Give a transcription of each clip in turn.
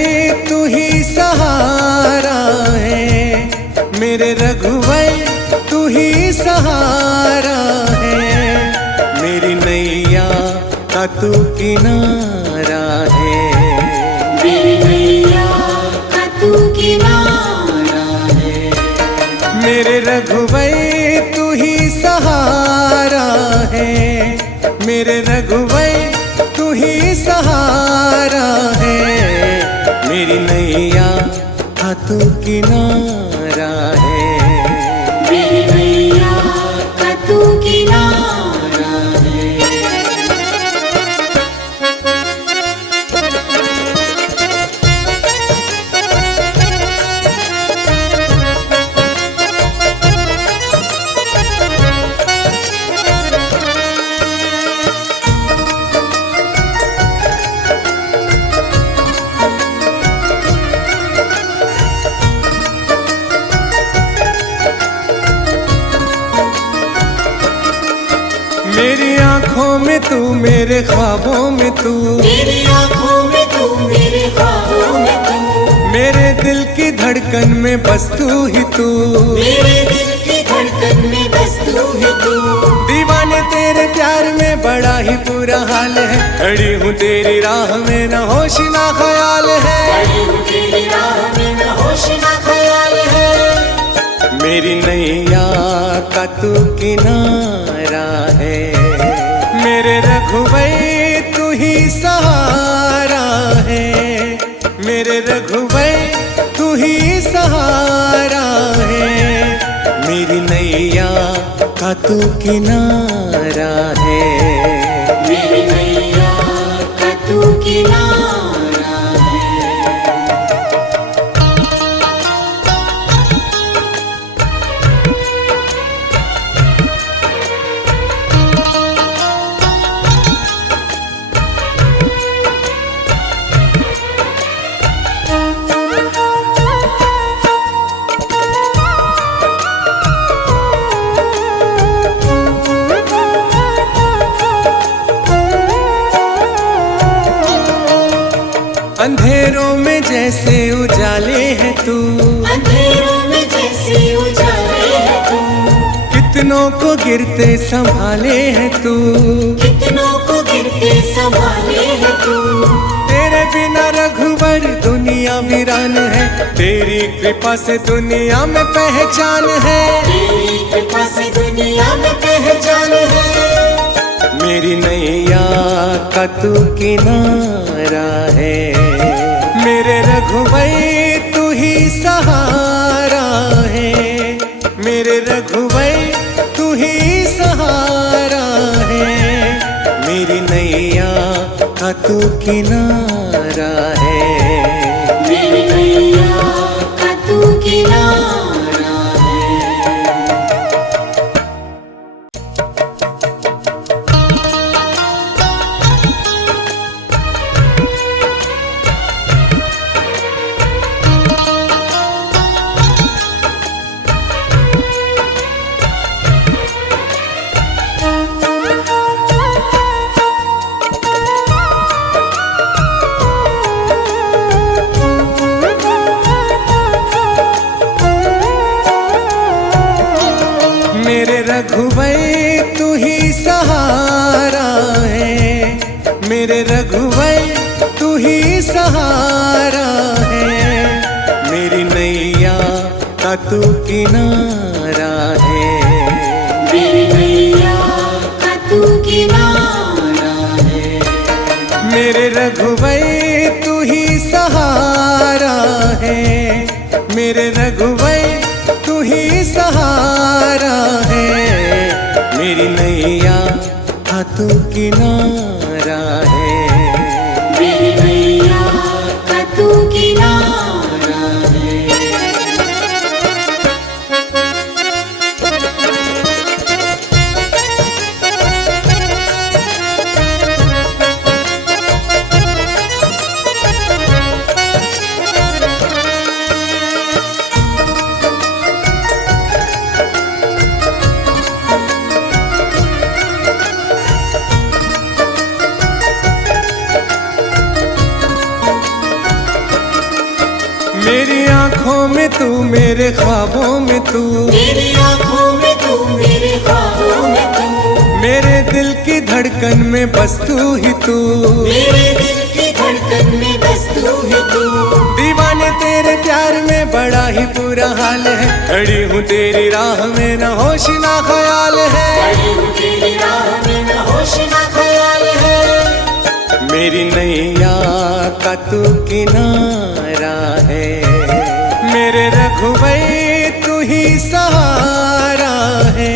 रघुवर तू ही सहारा है, मेरे रघुवर तू ही सहारा है, मेरी नैया का तू किनारा है, मेरी नैया का तू किनारा है। मेरे रघुवर तू ही सहारा है, मेरे रघुवर तू ही सहारा है, मेरी नैया का तू किनारा है, मेरी नैया का तू किनारा है। मेरी आँखों में तू, मेरे ख्वाबों में तू, मेरी आँखों में तू, मेरे ख्वाबों में तू, मेरे दिल की धड़कन में बस तू ही तू, मेरे दिल की धड़कन में बस तू ही तू। दीवाने तेरे प्यार में बड़ा ही बुरा हाल है, खड़ी हूँ तेरी राह में न होश ना ख्याल है, खड़ी हूँ तेरी राह में न होश ना ख्याल है। मेरी नैया का तू किनारा है, मेरे रघुवर तू ही सहारा है, मेरे रघुवर तू ही सहारा है, मेरी नैया का तू किनारा है, मेरी नैया का तू किनारा है। अंधेरों में जैसे उजाले है तू, अंधेरों में जैसे उजाले है तू, कितनों को गिरते संभाले है तू, कितनों को गिरते संभाले है तू। तेरे बिना रघुवर दुनिया वीरान है, तेरी कृपा से दुनिया में पहचान है, तेरी कृपा से दुनिया में पहचान है। मेरी नैया का तू किनारा है, मेरे रघुवर तू ही सहारा है, मेरे रघुवर तू ही सहारा है, मेरी नैया का तू किनारा है, मेरी नैया का तू किनारा है। मेरे रघुवर तू ही सहारा है, मेरे रघुवर तू ही सहारा है, मेरी नैया का तू किनारा है, मेरी नैया का तू किनारा है। मेरे रघुवर तू ही सहारा है, मेरे रघुवर तू ही सहारा है, मेरी नैया का तू किनारा है, मेरी नैया का तू किनारा है। आँखों में तू, मेरे ख्वाबों में तू, मेरी आँखों में तू, मेरे ख्वाबों में तू, मेरे दिल की धड़कन में बस तू ही तू, मेरे दिल की धड़कन में बस तू ही तू। दीवाने तेरे प्यार में बड़ा ही बुरा हाल है, खड़ी हूँ तेरी राह में न होश ना ख्याल है, खड़ी हूँ तेरी राह में न होश ना ख्याल है। मेरी नैया का तू किनारा है, मेरे रघुवर तू ही सहारा है,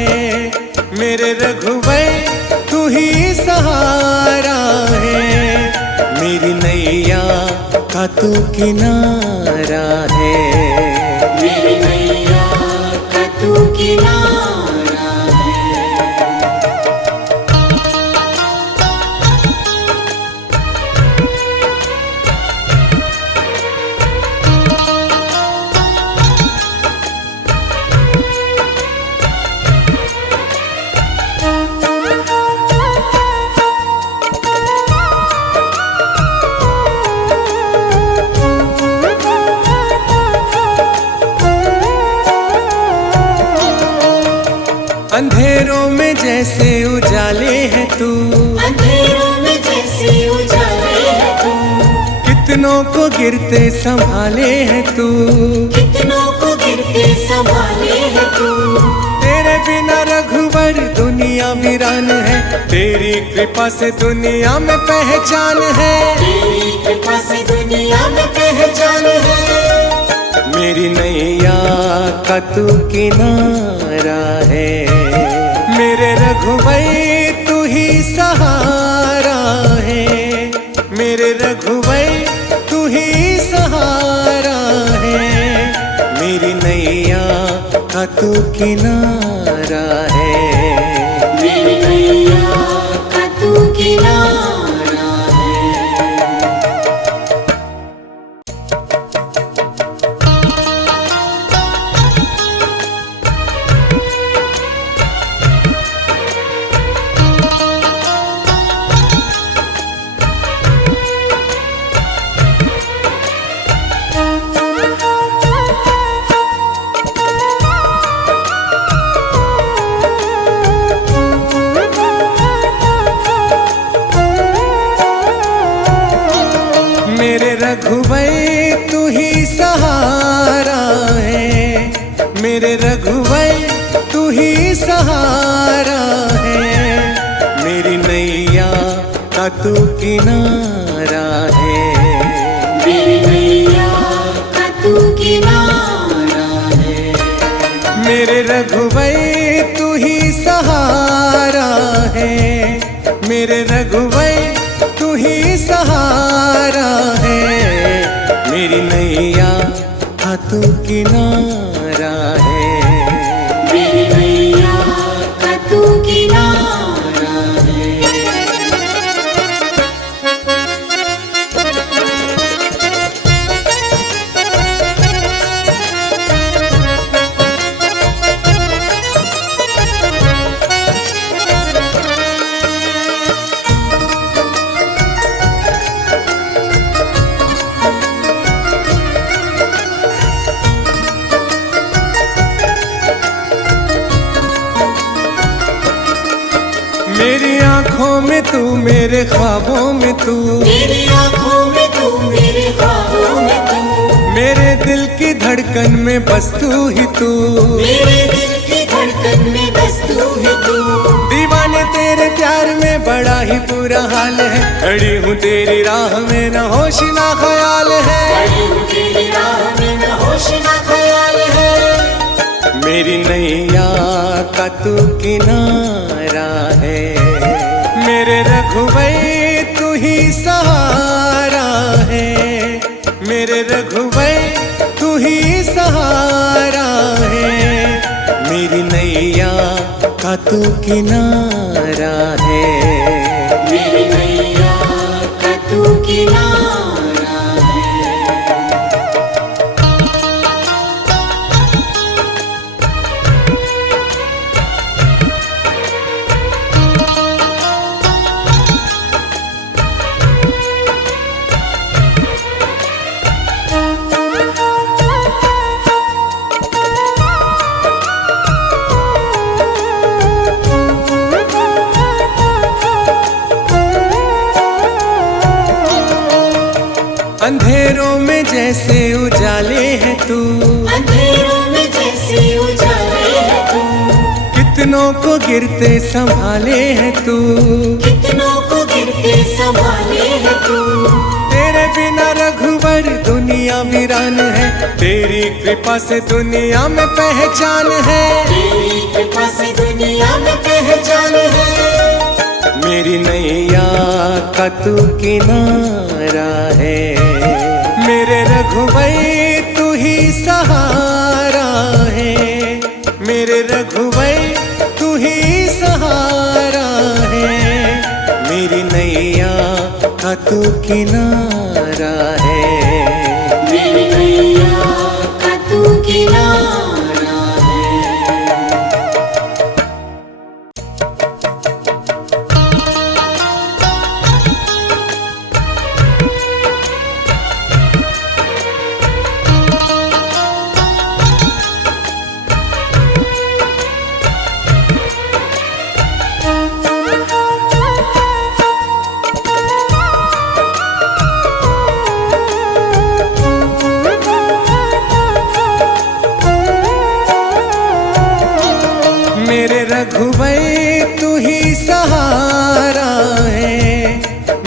मेरे रघुवर तू ही सहारा है, मेरी नैया का तू किनारा है, मेरी नैया का तू किनारा है। अंधेरों में जैसे उजाले है तू, अंधेरों में जैसे उजाले है तू, कितनों को गिरते संभाले है तू, कितनों को गिरते संभाले है तू। तेरे बिना रघुवर दुनिया वीरान है, तेरी कृपा से दुनिया में पहचान है, तेरी कृपा से दुनिया में पहचान है। मेरी नैया का तू किनारा है, मेरे रघुवर तू ही सहारा है, मेरे रघुवर तू ही सहारा है, मेरी नैया का तू किनारा है, मेरी नैया का तू किनारा है। मेरे रघुवर तू ही सहारा है, मेरे रघुवर तू ही सहारा है, मेरी नैया का तू किनारा है, मेरी नैया का तू किनारा है। मेरे रघुवर तू ही सहारा है, मेरे रघुवर तू ही सहारा है, मेरी नैया का तू किनारा है, मेरी नैया का तू किनारा है। मेरी आँखों में तू, मेरे ख्वाबों में तू, मेरी आँखों में तू, मेरे ख्वाबों में तू, मेरे दिल की धड़कन में बस तू ही तू, मेरे दिल की धड़कन में बस तू ही तू। दीवाने तेरे प्यार में बड़ा ही बुरा हाल है, खड़ी हूँ तेरी राह में न होश ना ख्याल है, खड़ी हूँ तेरी राह में न होश ना ख्याल है। मेरी नैया का तू किनारा है, मेरे रघुवर तू ही सहारा है, मेरे रघुवर तू ही सहारा है, मेरी नैया का तू किनारा है, मेरी नैया का तू किनारा है। जैसे उजाले है तू, अंधेरों में जैसे उजाले है तू, कितनों को गिरते संभाले है तू, कितनों को गिरते संभाले है तू। तेरे बिना रघुवर दुनिया वीरान है, तेरी कृपा से दुनिया में पहचान है, तेरी कृपा से दुनिया में पहचान है। मेरी नैया का तू किनारा है, मेरे रघुवर तू ही सहारा है, मेरे रघुवर तू ही सहारा है, मेरी नैया का तू किनारा है, मेरी नैया का तू किनारा है। मेरे रघुवर तू ही सहारा है,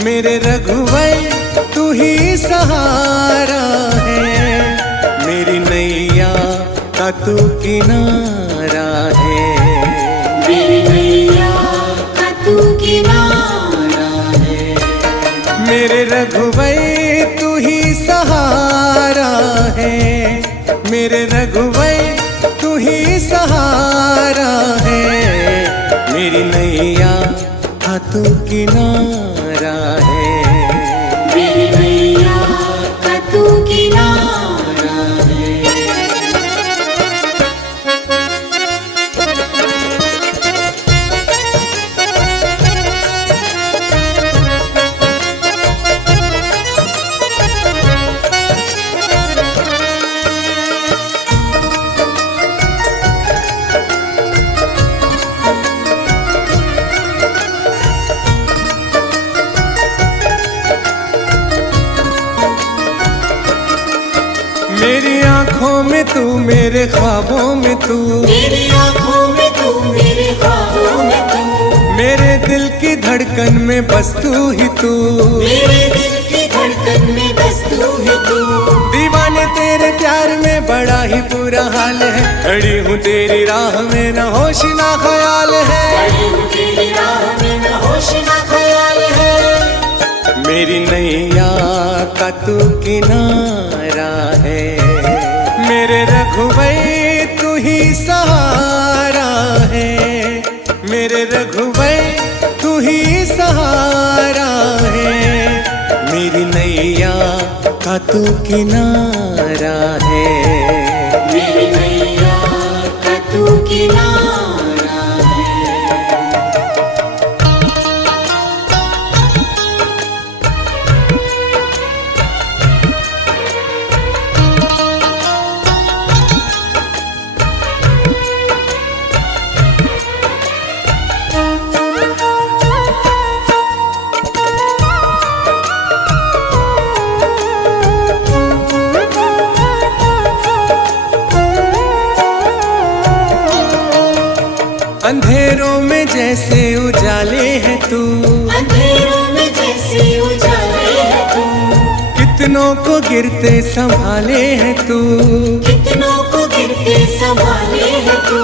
मेरे रघुवर तू ही सहारा है, मेरी नैया का तू किनारा है, मेरी नैया का तू किनारा है। मेरे रघुवर तू ही सहारा है, मेरे रघुवर तू ही सहारा है, मेरी नैया का तू किनारा है, मेरी नैया का तू किनारा है। मेरी आँखों में तू, मेरे ख्वाबों में तू, मेरी आँखों में तू, मेरे ख्वाबों में तू, मेरे दिल की धड़कन में बस तू ही तू, मेरे दिल की धड़कन में बस तू ही तू। दीवाने तेरे प्यार में बड़ा ही बुरा हाल है, खड़ी हूँ तेरी राह में न होश ना ख्याल है, खड़ी हूँ तेरी राह में न होश न ख्याल है। मेरी नैया का तू किनारा है, मेरे रघुवर तू ही सहारा है, मेरे रघुवर तू ही सहारा है, मेरी नैया का तू किनारा है, मेरी नैया का तू किनारा है। अंधेरों में जैसे उजाले है तू, अंधेरों में जैसे उजाले है तू, कितनों को गिरते संभाले है तू, कितनों को गिरते संभाले है तू।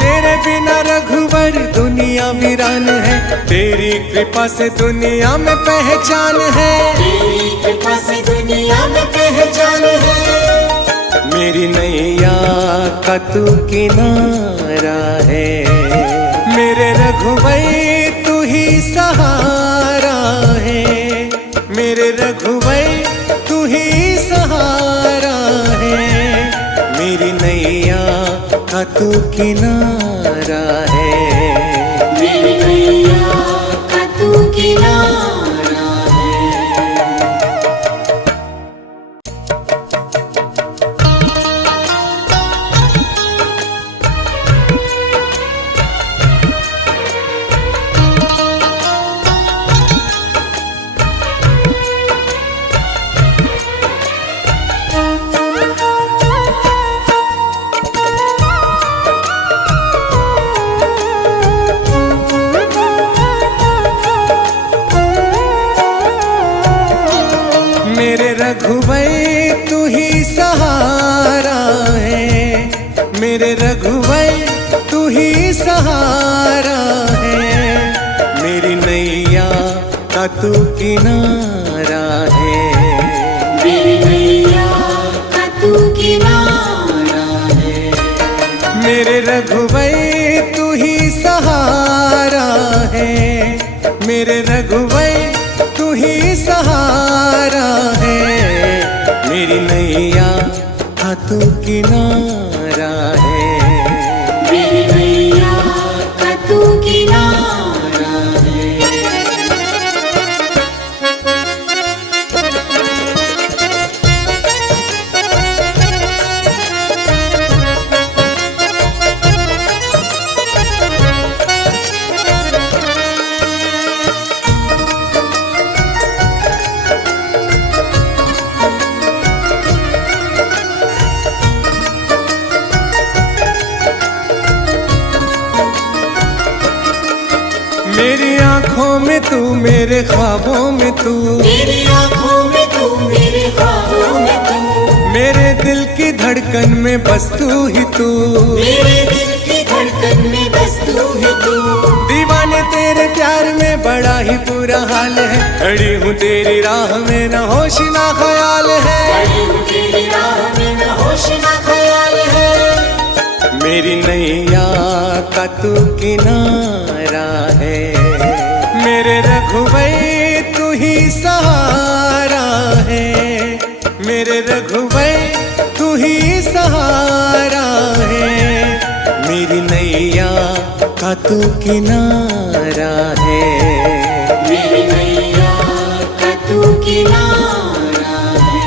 तेरे बिना रघुवर दुनिया वीरान है, तेरी कृपा से दुनिया में पहचान है, तेरी कृपा से दुनिया में पहचान है। मेरी नैया का तू किनारा है, मेरे रघुवर तू ही सहारा है, मेरे रघुवर तू ही सहारा है, मेरी नैया का तू किनारा है, मेरी नैया का तू किनारा है। मेरे रघुवर तू ही सहारा है, मेरी नैया का तू किनारा है। मेरी नैया का तू किनारा है, मेरे रघुवर तू ही सहारा है, मेरे रघुवर तू ही सहारा है, मेरी नैया का तू किनारा है। मेरी नैया का तू किनारा है। मेरी आँखों में तू, मेरे ख्वाबों में तू, मेरी आँखों में तू, मेरे ख्वाबों में तू, मेरे दिल की धड़कन में बस तू ही तू। मेरे दिल की धड़कन में बस तू ही तू। दीवाने तेरे प्यार में बड़ा ही बुरा हाल है, खड़ी हूँ तेरी राह में न होश ना ख्याल है। खड़ी हूँ तेरी राह में न होश न ख्याल है। मेरी नैया का तू किनारा है, मेरे रघुवर तू ही सहारा है, मेरे रघुवर तू ही सहारा है, मेरी नैया का तू किनारा है। मेरी नैया का तू किनारा है।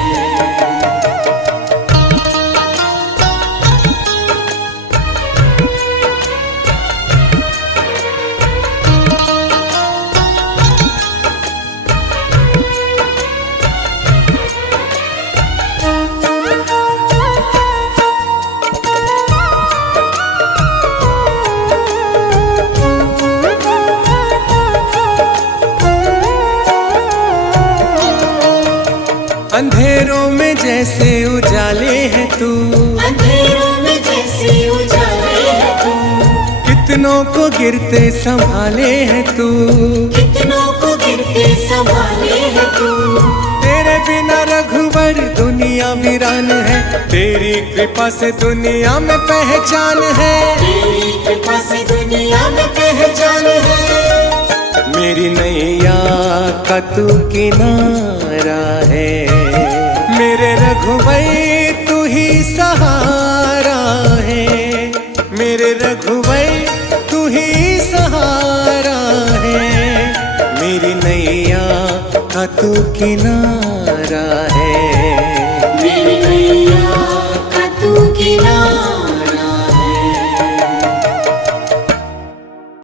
अंधेरों में जैसे उजाले है तू, अंधेरों में जैसे उजाले है तू, कितनों को गिरते संभाले है तू, कितनों को गिरते संभाले है तू। तेरे बिना रघुवर दुनिया वीरान है, तेरी कृपा से दुनिया में पहचान है। तेरी कृपा से दुनिया में पहचान है। मेरी नैया का तू किनारा है, मेरे रघुवर तू ही सहारा है, मेरे रघुवर तू ही सहारा है, मेरी नैया का तू किनारा है।